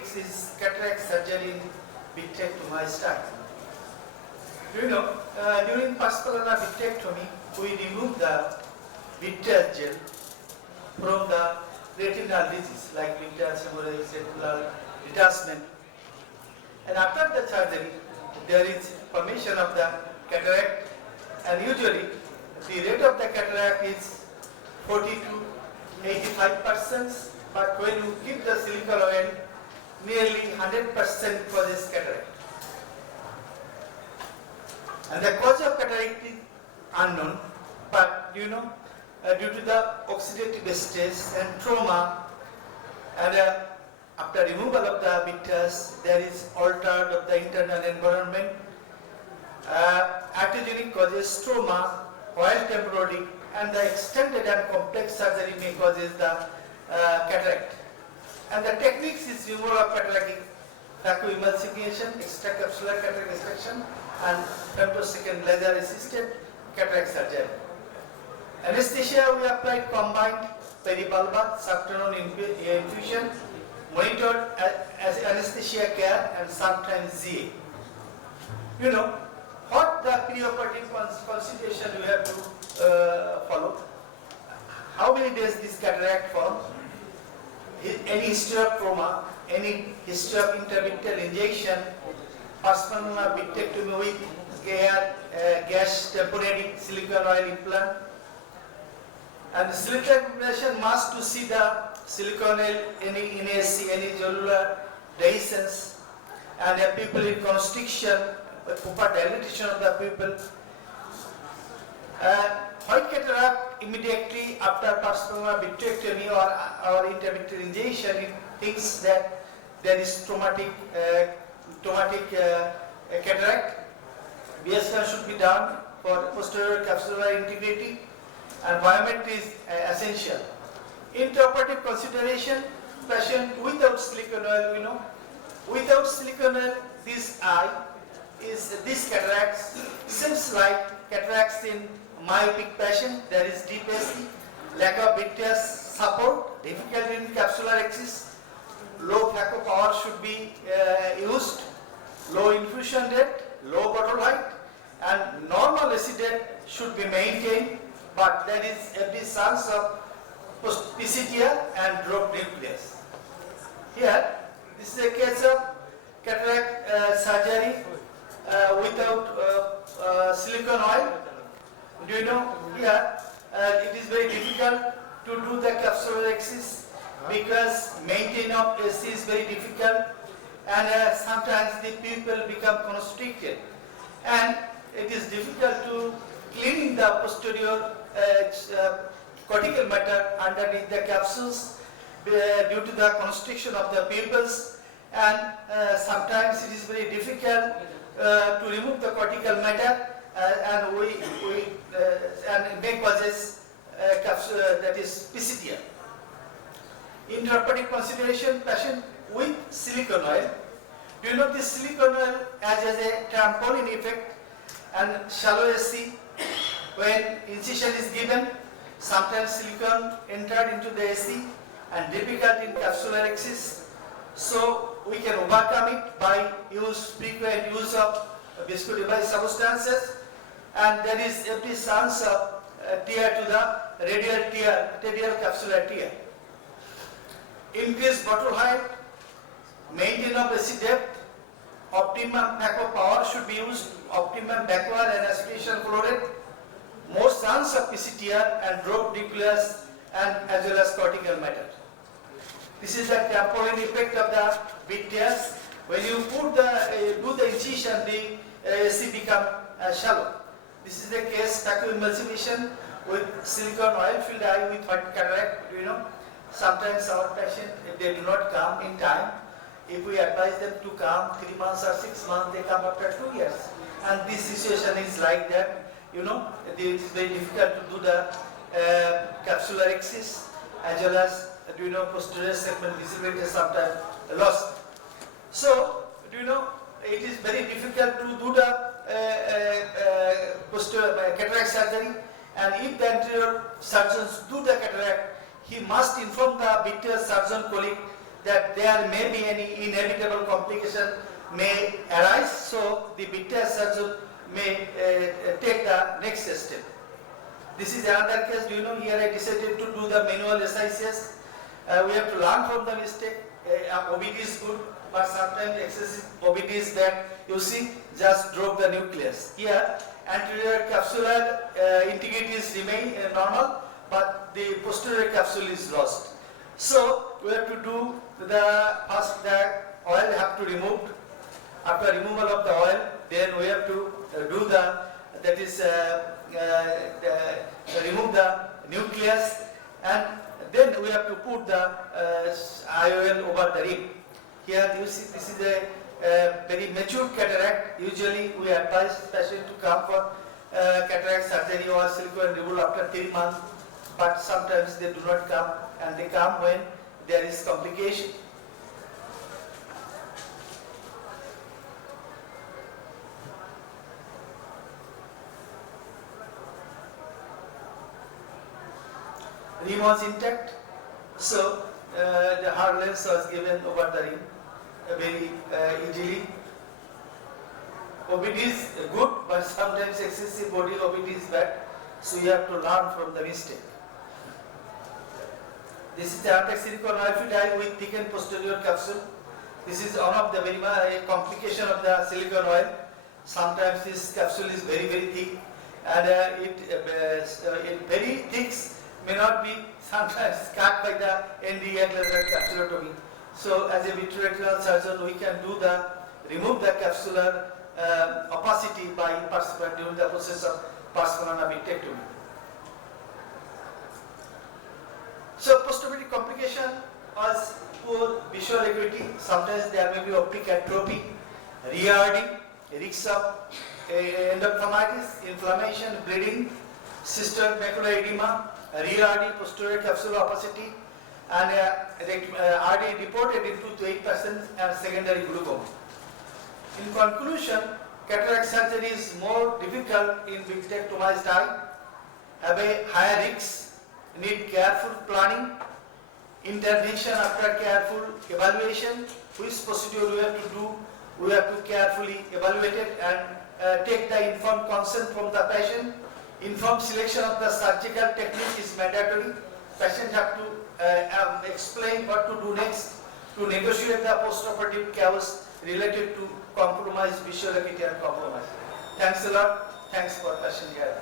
topics is cataract surgery in vitrectomized eye. During perspelonal vitrectomy, we remove the vitreous gel from the retinal disease like vitreous hemorrhage, retinal detachment. And after the surgery, there is formation of the cataract, and usually the rate of the cataract is 40 to 85%, but when you give the silicone oil, nearly 100% causes cataract. And the cause of cataract is unknown, but due to the oxidative stress and trauma, and after removal of the vitreous, there is altered of the internal environment. Atogenic causes trauma, while temporary, and the extended and complex surgery may causes the cataract. And the techniques is removal of cataract, phacoemulsification, extracapsular cataract extraction, and femtosecond laser assisted cataract surgery. Anesthesia we applied combined peribulbar, subtenon infusion, monitored as anesthesia care, and sometimes GA. What the preoperative consideration we have to follow? How many days this cataract form? Any history of trauma, any history of intravitreal injection, perspelonal vitrectomy with gas temporary silicone oil implant, and the silicone preparation must to see the silicone oil, any NAC, any cellular dehiscence, and a pupil in constriction, proper dilatation of the pupil. White cataract immediately after perspelonal vitrectomy or intravitreal injection, it thinks that there is traumatic cataract. BSR should be done for posterior capsular integrity, and biometry is essential. Intraoperative consideration, patient without silicone oil, without silicone oil, this cataract seems like cataracts in myopic patient. There is deep AC, lack of vitreous support, difficulty in capsular axis, low phaco power should be used, low infusion rate, low bottle height, and normal acid rate should be maintained, but there is every chance of PCTR and drop nucleus. Here, this is a case of cataract surgery without silicone oil. Here it is very difficult to do the capsular axis because maintenance of AC is very difficult, and sometimes the pupil become constricted, and it is difficult to clean the posterior cortical matter underneath the capsules due to the constriction of the pupils, and sometimes it is very difficult to remove the cortical matter, and and may causes that is PCTR. Intraoperative consideration, patient with silicone oil. This silicone oil acts as a trampoline effect, and shallow AC, when incision is given, sometimes silicone entered into the AC and difficult in capsular axis. So we can overcome it by frequent use of viscodebase substances, and there is every chance of tear to the radial capsular tear. Increased bottle height, maintenance of AC depth, optimum phaco power should be used, optimum backward and aspiration flow rate, more chance of PCTR and drop nucleus, and as well as cortical matter. This is the trampoline effect of the vitreous. When you put do the incision, the AC become shallow. This is the case phacoemulsification with silicone oil filled eye with white cataract. Sometimes our patient, if they do not come in time, if we advise them to come 3 months or 6 months, they come after 2 years. And this situation is like that. It is very difficult to do the capsular axis as well as posterior segment visibility is sometimes lost. So, it is very difficult to do the posterior cataract surgery, and if the anterior surgeons do the cataract, he must inform the vitreous surgeon colleague that there may be any inevitable complication may arise, so the vitreous surgeon may take the next step. This is another case. Do you know, here I decided to do the manual SICS. We have to learn from the mistake. OBD is good, but sometimes excessive OBD is bad. You see, just drop the nucleus. Here, anterior capsular integrities remain normal, but the posterior capsule is lost. So we have to do first the oil have to remove. After removal of the oil, then we have to do remove the nucleus, and then we have to put the IOL over the rim. Here you see, this is a very mature cataract. Usually we advise patients to come for cataract surgery or silicone removal after 3 months, but sometimes they do not come, and they come when there is complication. Rim was intact, so the hard lens was given over the rim very easily. OBD is good, but sometimes excessive body OBD is bad, so you have to learn from the mistake. This is the anti-silicone oil eye with thickened posterior capsule. This is one of the very complication of the silicone oil. Sometimes this capsule is very thick, and it very thick may not be sometimes cut by the NDA capsulotomy. So as a vitrectomy surgeon, we can remove the capsular opacity by during the process of Parsonana vitrectomy. So post-operative complication was poor visual acuity. Sometimes there may be optic atrophy, re-arding, risk of endophthalmitis, inflammation, bleeding, cystoid macular edema, re-RD, posterior capsular opacity, and RD reported in 2 to 8% and secondary glaucoma. In conclusion, cataract surgery is more difficult in vitrectomized eye, have a higher risk, need careful planning, intervention after careful evaluation. Which procedure we have to do, we have to carefully evaluate it and take the informed consent from the patient. Informed selection of the surgical technique is mandatory. Patients have to explain what to do next to negotiate the post-operative chaos related to compromised visual acuity and compromise. Thanks a lot. Thanks for patient here.